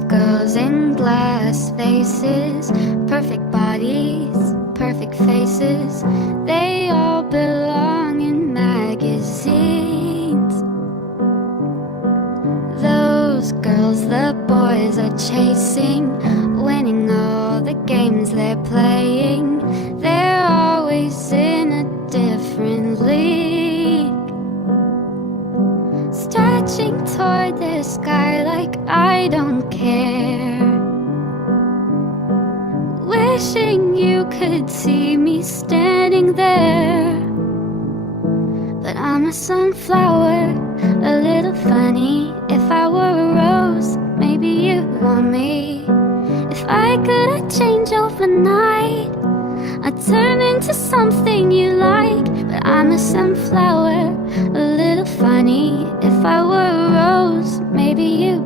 girls in glass faces, perfect bodies, perfect faces, they all belong in magazines. Those girls the boys are chasing, winning all the games they're playing, they're always in a different league, stretching toward the sky like I don't care, wishing you could see me standing there. But I'm a sunflower, a little funny. If I were a rose, maybe you'd want me. If I could, I'd change overnight, I'd turn into something you like. But I'm a sunflower, a little funny. If I were a rose, maybe you'd